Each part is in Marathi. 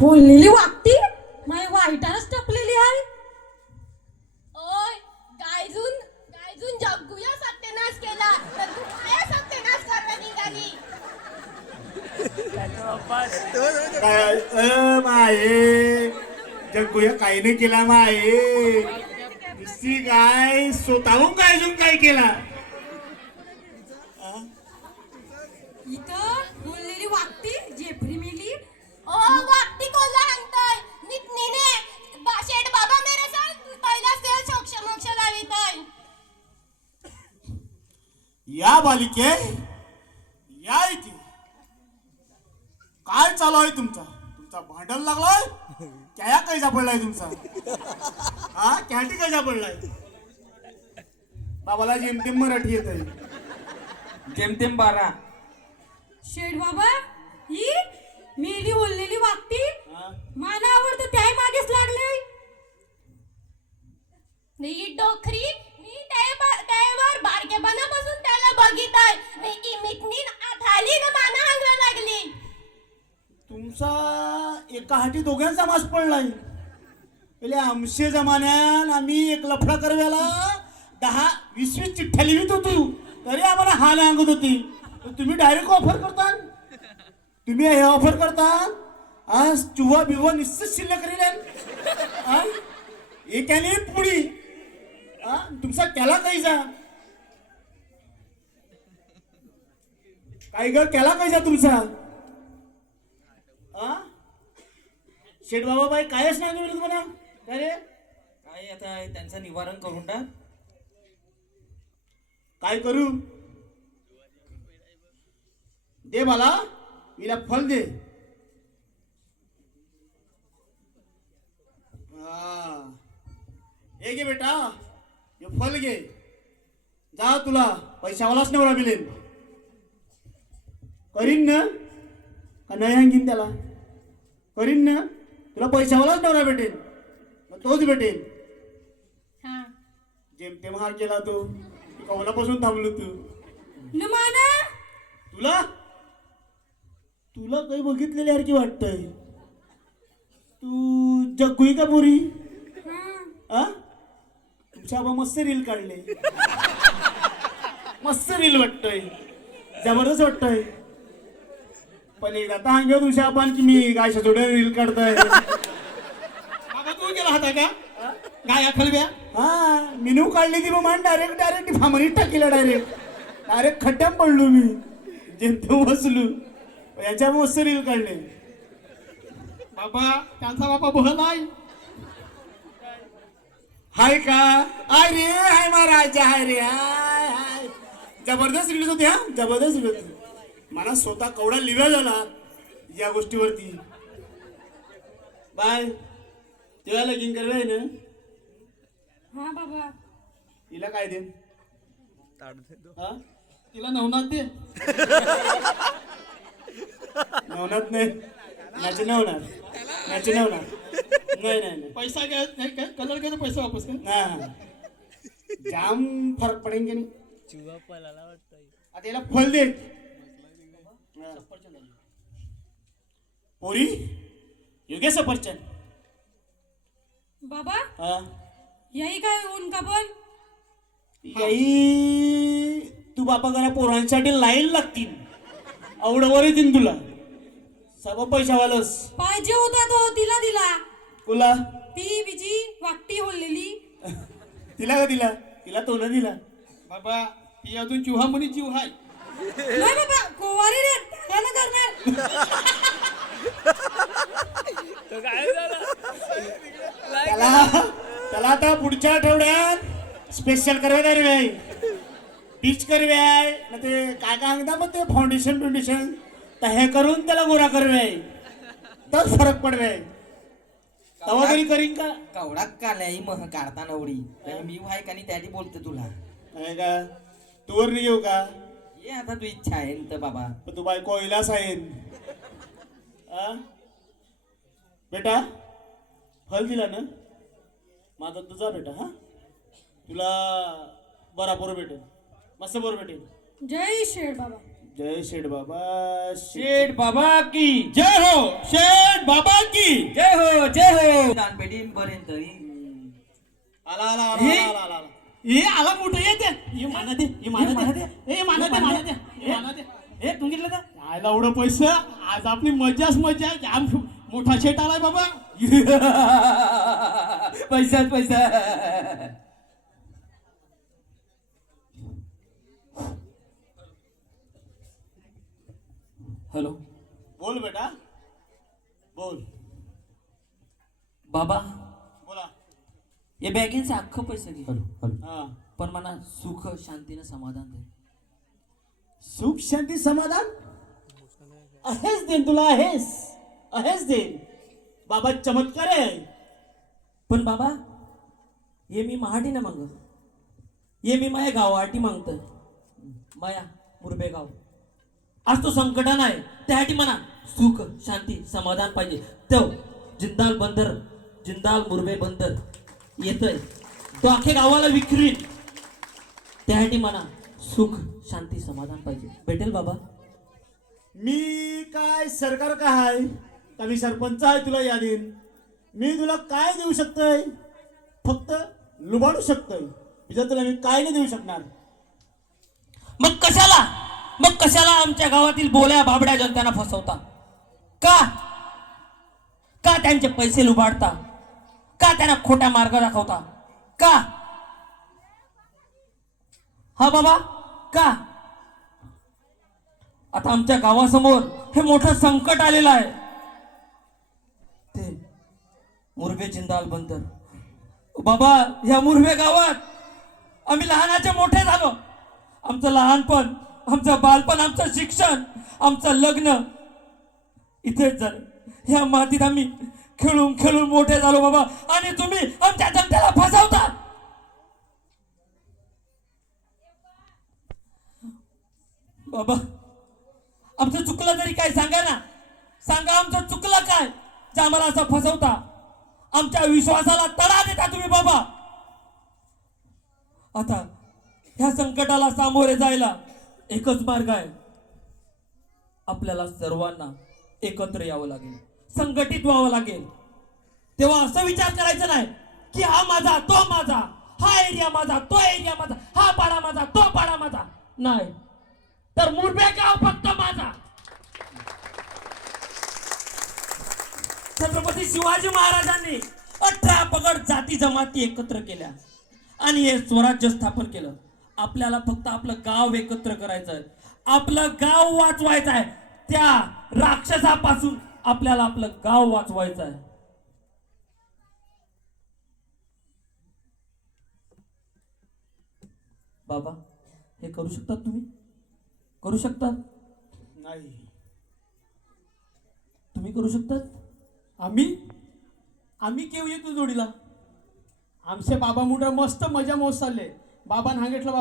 बोललेली वागती माय वाईटानच टपलेली आहे. ओय गायजून गायजून जग्गूया सत्यानाश केला तर तू काय सत्यानाश करता निघाली. काय माये जग्गूया काही नाही केला माये. नुसती काय स्वतःहून काय अजून काय केला. इथं बोललेली वागती जेफरी मेली. ओ वाक्ती कोल्हा सांगताय नीने शेठ बाबा मेरे संग पहिला सेल मोक्ष मोक्ष लाविताय. या बालिके या इथे. काय चालू आहे तुमचा तुमचा भांडण लागलाय. क्या काही सापडलाय तुमचा. हा कॅटी काही सापडलाय. बाबाला जेमतेम मराठी येत आहे. जेमतेम 12. शेठ बाबा ही मेली बोललेली वागती मला आवडतं त्याही मागेच लागले. नी डोखरी मी त्यावर बारकेपणापासून त्याला बघिताय नी की मितनी आथाली न माना हांगला लागली. तुमचा एका हाती दोघांचा मास पडलाय. पहिले आमचे जमान्यात आम्ही एक लफडा करव्याला 10-20 चिठ्ठ्या लिहित होतो तरी आम्हाला हा सांगत होती. तुम्ही डायरेक्ट ऑफर करता. तुम्ही हे ऑफर करता आज चुवा बिवा निश्चित शिल्लक करेल. एकाने पुढी तुमचा केला काहीचा काय ग केला काहीचा तुमचा. शेठ बाबा बाई कायच नाही तुम्हाला काय रे. काय आता त्यांचं निवारण करून टाक. काय करू दे मला हिला फल दे. हे घे बेटा हे फल घे. जा तुला पैशावालाच नवरा मिळेल. करीन ना का नाही सांगीन त्याला. करीन ना तुला पैशावालाच नवरा भेटेल मग तोच भेटेल. हा जेमतेम हार केला तो कवलापासून थांबलो तू. न माना तुला तुला काही बघितलेल्यासारखी वाटतंय. तू जग्गुई का पुरी. तुमच्या आबा मस्त रील काढले. मस्त रील वाटतंय. जबरदस्त वाटतंय. पण एकदा तर सांगा तुझ्या आपण की मी गायच्या जोड्या रील काढताय. बाबा तू गेला होता का गाया खलब्या. हा मिनू काढली ती मग डायरेक्ट फामरीत टाकीला डायरेक्ट खड्ड्यात पडलो मी. जेमतेम बसलो याच्या मस्त रील काढले. बाबा त्यांचा बाबा बोहलाय. हाय का आय रे हाय महाराजा हाय रे हाय हाय. जबरदस्त रील्स होती. हा जबरदस्त रील्स होती. मला स्वतः कवडा लिव्या झाला या गोष्टीवरती. बाय तेव्हा लगीन करवाय ना. हा बाबा हिला काय दे. हा तिला नवनाथ दे. नवनाथ नाही नाचे नवनाथ नाचे नवनाथ नाही नाही नाही. पैसा घ्या नाही काय कलर घ्या पैसा वापस का. हा. जाम फरक पडेल की नाही. आता याला फल दे. पोरी योग्य सफरचंद. बाबा हा याही काय ऊन का पण याई तू बापा करा पोरांसाठी लाईन लागतील. आवडवर येतील तुला सगळं पैशावालच. पाहिजे होता तो तिला दिला. तुला ती बिजी वागती बोललेली. तिला का दिला. तिला तो न दिला. बाबा ती अजून चुहा म्हणी जीव हाय. नाही बाबा कोवारी रे काय ना करणार. त्याला आता पुढच्या आठवड्यात स्पेशल करवे रे बाई. बीच करवे ना ते काय काय सांगता मग ते फाउंडेशन तर हे करून त्याला गोरा करवे तर फरक पडवे. तवा तरी करीन का. कवडा काल्याही मह काढता नवडी मी व्हाय का नाही त्यासाठी बोलतो तुला. नाही का तूवर नाही येऊ का. ये आता तू इच्छा आहे तर बाबा. पण तू बायको इलास आहे. बेटा फल दिला ना माझा तुझा बेटा. हा तुला बराबर भेटेल मस्त बरोबर भेटेल. जय शेठ बाबा. जय शेठ बाबा. शेठ बाबा की जय हो शेठ बाबा की. जय हो जय हो. दानपेटीन पर्यंत आला आला आला आला आला आला. हे आला मोठं येते. हे माना दे. हे माना दे. हे माना दे. माना दे. हे माना दे. हे तू घेतलं का? आयला एवढं पैसा आज आपली मजाच मजा आहे. जाम मोठा शेट आलाय बाबा. पैसाच पैसा. हॅलो बोल बेटा बोल. बाबा, बोला. या बॅगेचं अख्खं पैसे घे. हा. पण मला सुख शांतीनं समाधान दे. सुख शांती समाधान आहेच देन तुला. आहेच देन. बाबा चमत्कार आहे. पण बाबा, ये मी महाटी ना मांग. ये मी माझ्या गावाटी मागतोय. माया मुरबे गाव. आज तो संकटात आहे. त्यासाठी म्हणा सुख शांती समाधान पाहिजे. तो जिंदाल मुरबे बंदर येतोय. तो अख्ख्या गावाला विक्रीन. त्यासाठी म्हणा सुख शांती समाधान पाहिजे. भेटेल बाबा? मी काय सरकार का आहे का मी सरपंच आहे तुला यादीन. मी तुला काय देऊ शकतोय? फक्त लुबाडू शकतोय. तुला मी काय नाही देऊ शकणार. मग कशाला आमच्या गावातील बोल्या बाबड्या जनताना फसवता? का त्यांचे पैसे लुबाडता? का त्यांना खोट्या मार्ग दाखवता? का? हा बाबा, का? आता आमच्या गावासमोर हे मोठं संकट आलेलं आहे. ते मुरबे जिंदाल बंदर. बाबा, या मुरबे गावात आम्ही लहानाचे मोठे झालो. आमचं लहानपण, आमचं बालपण, आमचं शिक्षण, आमचं लग्न इथेच झालं. ह्या मातीत आम्ही खेळून मोठे झालो बाबा. आणि तुम्ही आमच्या जनतेला फसवता. बाबा, आमचं चुकलं तरी काय सांगा ना. सांगा आमचं चुकलं काय जे आम्हाला असं फसवता. आमच्या विश्वासाला तडा देता तुम्ही बाबा. आता ह्या संकटाला सामोरे जायला एकच मार्ग आहे. आपल्याला सर्वांना एकत्र यावं लागेल. संघटित व्हावं लागेल. तेव्हा असं विचार करायचं नाही की हा माझा तो माझा, हा एरिया माझा तो एरिया माझा, हा पाडा माझा तो पाडा माझा. नाही, तर मुरबे गाव फक्त माझा. छत्रपती शिवाजी महाराजांनी 18 पगड जाती जमाती एकत्र केल्या आणि हे स्वराज्य स्थापन केलं. आपल्याला फक्त आपलं गाव एकत्र करायचंय. आपलं गाव वाचवायचं आहे. त्या राक्षसापासून आपल्याला आपलं गाव वाचवायचं आहे. बाबा, हे करू शकतात तुम्ही? करू शकतात? नाही. तुम्ही करू शकतात? आम्ही केव येतो जोडीला. आमचे बाबा मुंडा मस्त मजा मोज चालले. बाबा सांगितलं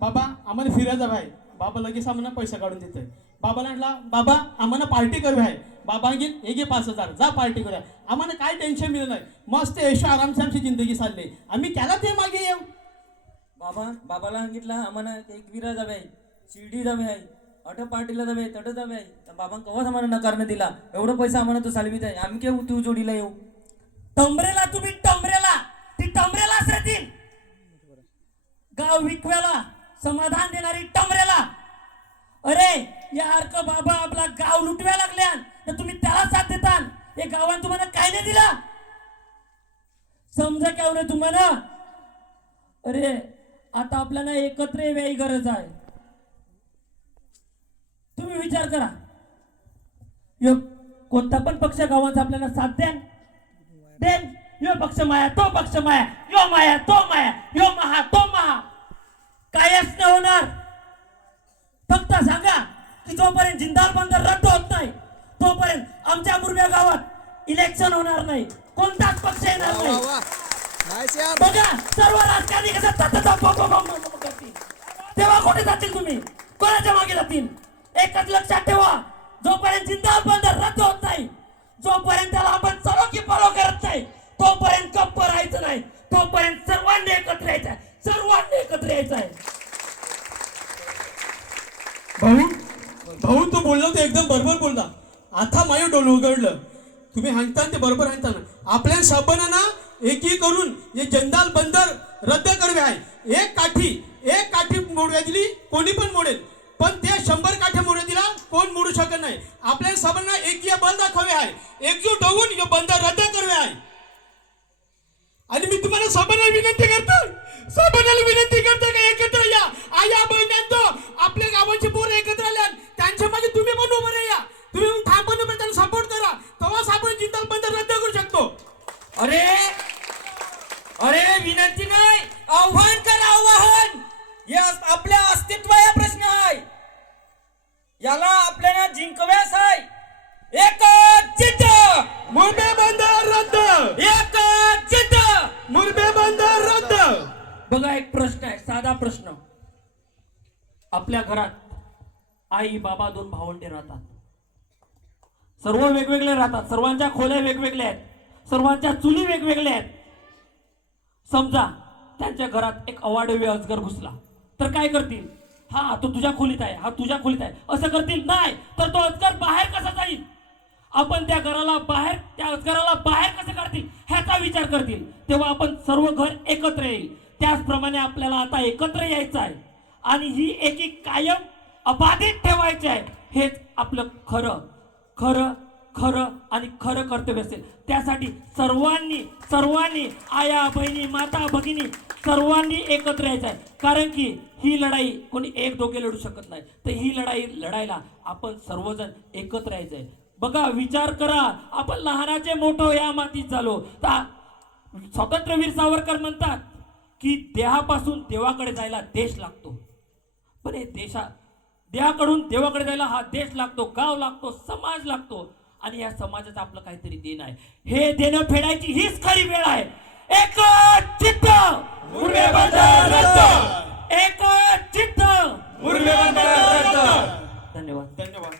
बाबा आम्हाला फिरायचं आहे. बाबा लगेच आम्हाला पैसा काढून देतोय. बाबाला म्हटलं बाबा आम्हाला पार्टी करू आहे. बाबा घेईन हे घे 5,000 जा पार्टी करूया. आम्हाला काय टेन्शन मिळत नाही. मस्त ऐशो आरामसे आमची जिंदगी चालली. आम्ही त्याला ते मागे येऊ. बाबाला सांगितलं आम्हाला एक विरा जावे आहे, शिर्डी जावे आहे, अटो पार्टीला जावे, तट जावे आहे. बाबा कवाच आम्हाला नकार दिला. एवढं पैसा आम्हाला तो चालवीत आहे. आम्ही केव्हा तू जोडीला येऊ? टंबरेला तुम्ही ती टंबरेलाच राहतील. गाव विकव्याला समाधान देणारी टंबरेला. अरे यार का बाबा आपला गाव लुटव्या लागल्या तर तुम्ही त्याला साथ देताल. हे गावान तुम्हाला काय नाही दिला? समजा केव रे तुम्हाला. अरे आता आपल्याला एकत्र यायची गरज आहे. तुम्ही विचार करा. यो कोणता पण पक्ष गावाचा आपल्याला साथ देन. यो पक्ष माया तो पक्ष माया, यो माया तो माया, यो महा तो महा. कायच न होणार. फक्त सांगा की जोपर्यंत जिंदाल बंदर रद्द होत नाही तोपर्यंत आमच्या मुरब्या गावात इलेक्शन होणार नाही. कोणताच पक्ष येणार नाही. बघा सर्व राजकारणी करतील. तेव्हा कुठे जातील तुम्ही? कोणाच्या मागे जातील? एकच लक्षात ठेवा. जोपर्यंत जिंदाल बंदर रद्द होत नाही, जोपर्यंत त्याला आपण सर्व की फॉलो करत नाही, तोपर्यंत गप्प राहायचं नाही. तोपर्यंत सर्वांनी एकत्र यायचं आहे. भाऊ बोलला ते एकदम बरोबर बोलला. आता माझं डोल उघडलं. तुम्ही हांगता ते बरोबर हांगता ना. आपल्या साबणांना एकी करून जे जंजाल बंदर रद्द करवे आहे. एक काठी मोडव्या दिली कोणी पण मोडेल, पण ते 100 काठ्या मोडव्या दिला कोण मोडू शकत नाही. आपल्या साबणांना एक बल दाखवे आहे. एकजूट होऊन हे बंदर रद्द करवे आहे. आणि मी तुम्हाला साबणाला विनंती करतो का एकत्र या. आया बहिण्यांनो, आपल्या गावाची पोरं एकत्र आल्या, त्यांच्या मागे तुम्ही पण उभं या. तुम्ही ठामपणे त्यांना सपोर्ट करा, तेव्हाच आपण जिंदाल बंदर रद्द करू शकतो. अरे विनंती नाही, आव्हान कर, आव्हान. आपल्या अस्तित्व या प्रश्न आहे, याला आपल्याला जिंकव्यास आहे. एकच जिद्द, मुरबे बंदर रद्द, एकच जिद्द, मुरबे बंदर रद्द. बघा, एक प्रश्न आहे, साधा प्रश्न. आपल्या घरात आई बाबा 2 भावंडे राहतात. सर्व वेगवेगळे राहतात, सर्वांच्या खोल्या वेगवेगळ्या आहेत, सर्वांच्या चुली वेगवेगळ्या आहेत. समजा त्यांच्या घरात एक अवाढव्य अजगर घुसला तर काय करतील? हा तो तुझ्या खोलीत आहे, हा तुझ्या खोलीत आहे असं करतील? नाही. तर तो अजगर बाहेर कसा जाईल? आपण त्या अजगराला बाहेर कसं काढतील ह्याचा विचार करतील. तेव्हा आपण सर्व घर एकत्र येईल. त्याचप्रमाणे आपल्याला आता एकत्र यायचं आहे आणि ही एकी कायम अबाधित ठेवायची आहे. हेच आपलं खरं आणि खरं कर्तव्य असेल. त्यासाठी सर्वांनी आया बहिणी माता भगिनी सर्वांनी एकत्र यायचं आहे. कारण की ही लढाई कोणी एक दोघे लढू शकत नाही, तर ही लढाई लढायला आपण सर्वजण एकत्र यायचं आहे. बघा, विचार करा, आपण लहानाचे मोठो या मातीत झालो. स्वातंत्र्यवीर सावरकर म्हणतात की देहापासून देवाकडे जायला देश लागतो, पण हे देहाकडून देवाकडे जायला हा देश लागतो, गाव लागतो, समाज लागतो. आणि या समाजाचं आपलं काहीतरी देणं आहे. हे देणं फेडायची हीच खरी वेळ आहे. एकच चित्त, मुरबे बंदर रद्द. एकच चित्त, मुरबे बंदर रद्द. धन्यवाद. धन्यवाद.